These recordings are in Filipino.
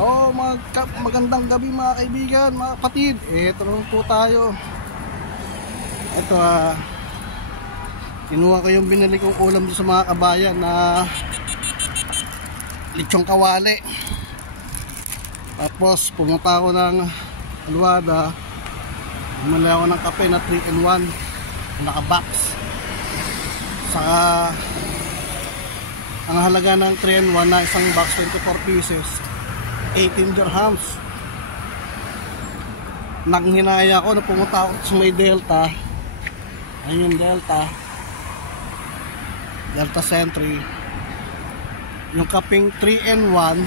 So magandang gabi mga kaibigan, mga kapatid. Ito naman po tayo. Ito kinuha ko yung binili kong ulam sa mga kabayan na lechong kawali. Tapos pumunta ako ng Alwada, bumili ako ng kape na 3-in-1 naka-box. Saka ang halaga ng 3-in-1 na isang box 24 pieces 18 dirhams. Nanghinaya ako na pumunta ako sa may Delta. Ayun yung Delta Sentry. Yung kaping 3-in-1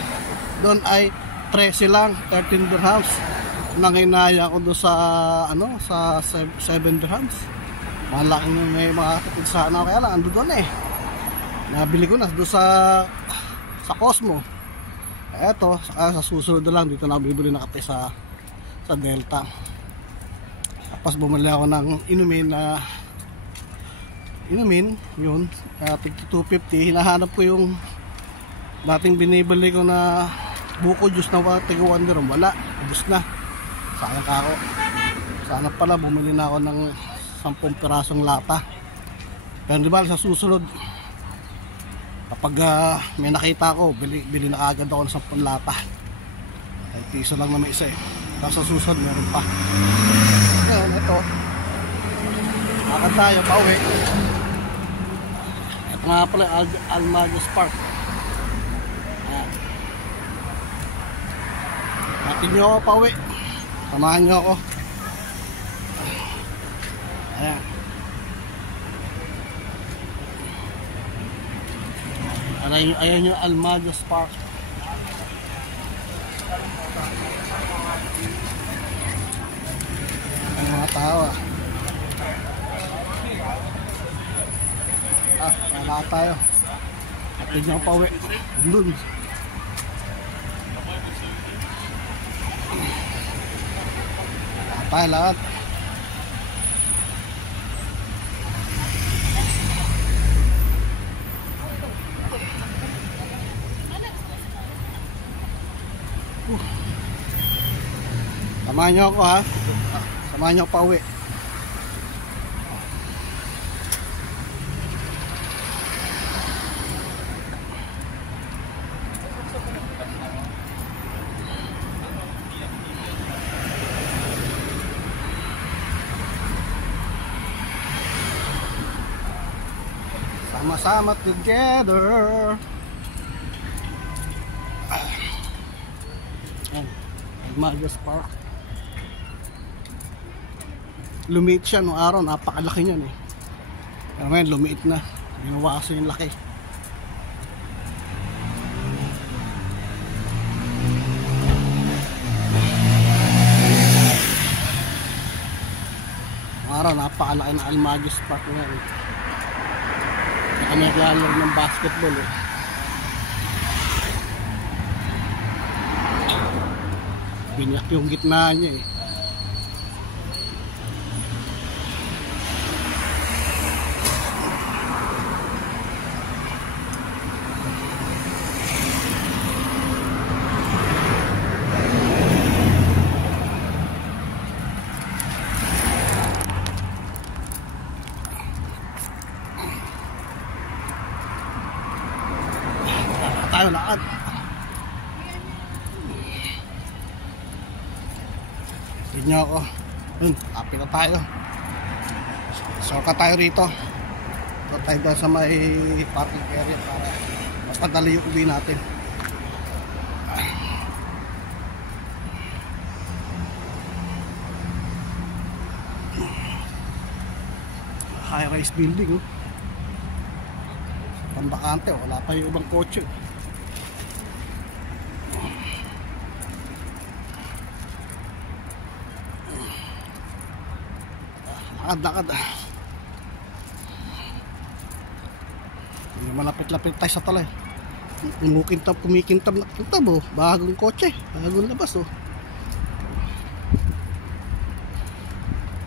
doon ay 13 lang, 13 dirhams. Nanghinaya ako doon sa 7 dirhams. Malaking may mga kapit sana, kaya lang ando doon nabili ko na doon sa Cosmo. Eto, sa susunod na lang dito na bibili na kape sa Delta. Tapos bumili ako ng inumin yun, 250. Hinahanap ko yung dating binibili ko na buko juice na tigo 1 dirham. Wala, ubos na. Sayang ka ako. Sana pala bumili na ako ng 10 pirasong lata. Pero di ba sa susunod, kapag may nakita ko, bili na agad ako ng 10 lata. Ay piso lang na may isa Tapos sa susunod meron pa. Ngayon ito, akad tayo pauwi. Ito nga pala Almagos Park. Natin nyo ako pauwi. Samahan nyo ako. Ayan. Ayan yung Almagos Park. Ang mga tao wala tayo. Atid nyo pa uwi. Doon tayo lahat. Samahan nyo ako samahan nyo pa uwi. Sama-sama together. Almagos Park. Lumiit siya nung araw, napakalaki niyan Pero ngayon lumiit na, ginawa kasi yung laki. Nung araw napakalaki na Almagos Park ngayon. Kaya naglalaro ng basketball Binyak yung gitna niya tayo lakad. Tignan nyo ako. Tapit na tayo. Sorka tayo rito. So tayo ba sa may parking area para mapadali yung uwi natin. High-rise building Pambakante, wala pa yung ibang kotse. Lakad. Malapit-lapit tayo sa talay. Kumikintab na kintab bagong kotse, bagong labas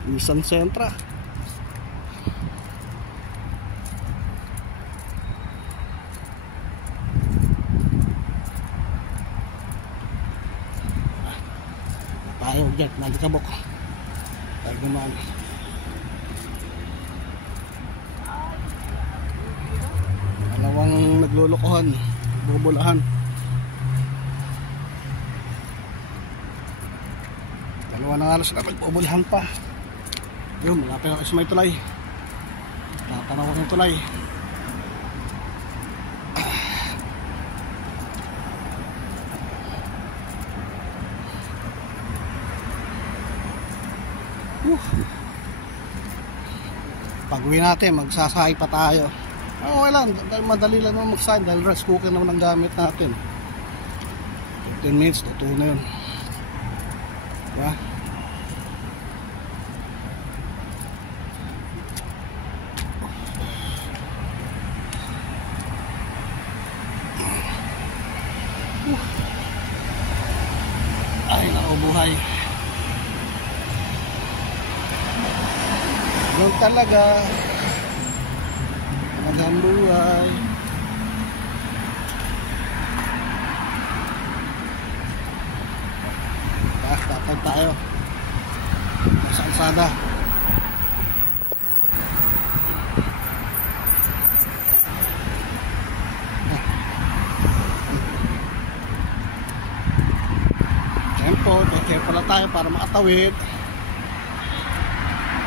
Nissan Sentra. tayo dyan, nalikabok tayo gumaan. Dalawang naglulukohan, bubulahan. Dalawa na nga sila nagbubulahan pa. Yun, malapit ako sa may tulay. Tatanaw ko yung tulay. Pag-uwi natin, magsasahay pa tayo. Okay lang, madali lang naman magsahay dahil rice cooker naman ang gamit natin. 15 minutes, tutuo na yun. Diba? Ay, nakubuhay. Yun talaga magandang buhay. Tatag tayo sa kalsada. Tempo, take pala tayo para makatawid.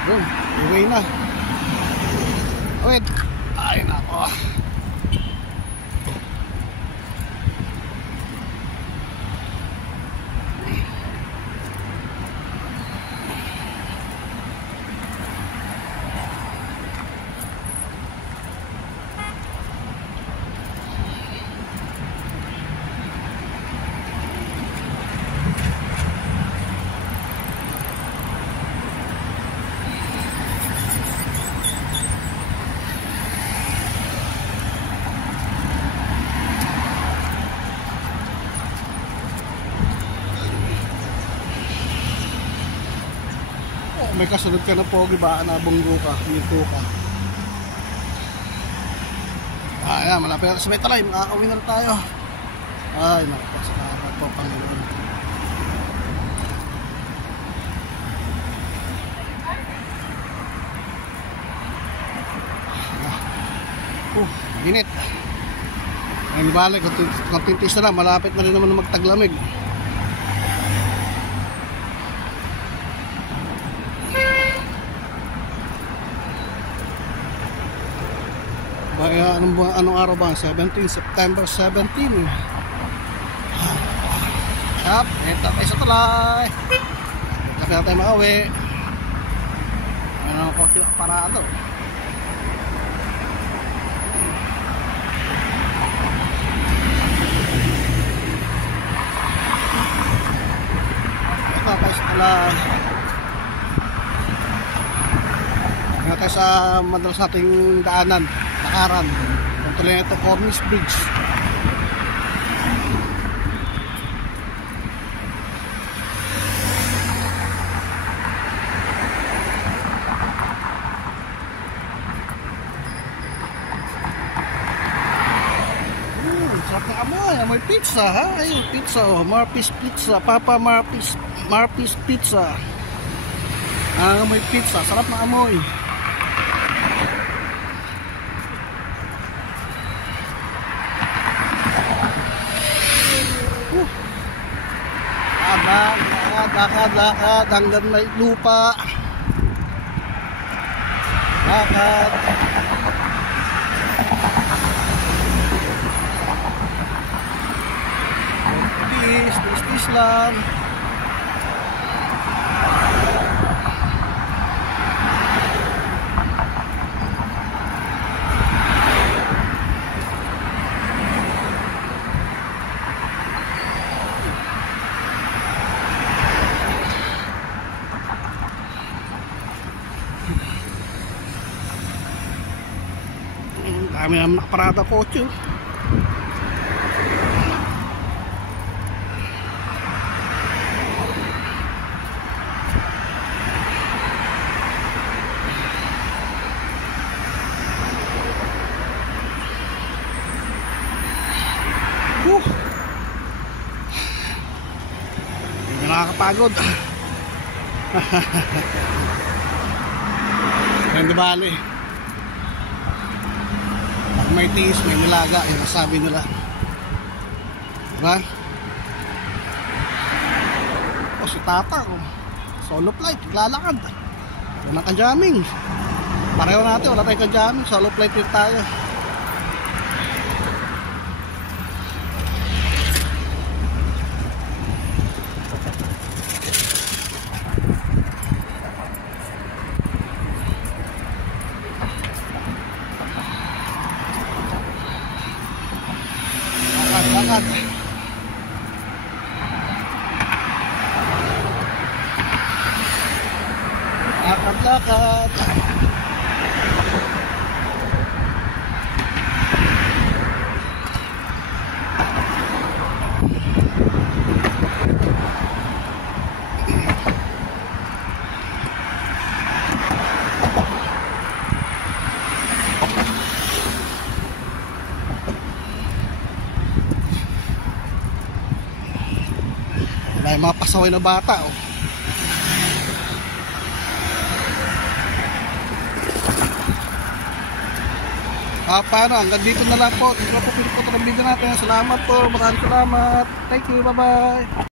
Yun, iway na. Wait. Ay nako. May kasunod ka na pogi ba na bunggo ka, hinto ka. Ayan, malapit na sa may talay, makakawin na tayo. Ay, nakapasalamat po, Panginoon. Ginit. Ayun balik, kontintis na lang, malapit na rin naman na magtaglamig. Kaya anong araw ba? 17, September 17. Yap, ito tayo sa tulay. Kasi na tayo makauwi. Ano ko paraan to? Ito tayo sa tulay. Ito tayo sa madalas nating daanan. Lakaran. Ang tuloy na ito, Cornish Bridge. Sarap na amoy. Amoy pizza, ha? Ayun, pizza. Oh. Marpis Pizza. Papa Marpis Pizza. Amoy pizza. Sarap na amoy. Lakad hanggang may lupa. Lakad. Bilis lang. Dami naman nakaparada kotse. Hindi nakakapagod. Hindi bali. Pag may tiis, may nilaga, yung nasabi nila. Diba? O si Tata, solo flight, lalakad. Walang ka-jamming. Pareho natin, wala tayong ka-jamming. Solo flight din tayo. Lakad. Lakad. May mga pasaway na bata, oh. Paano, hanggang dito na lang po. Dito na po pinipot ang video natin. Salamat po, maraming salamat. Thank you, bye bye.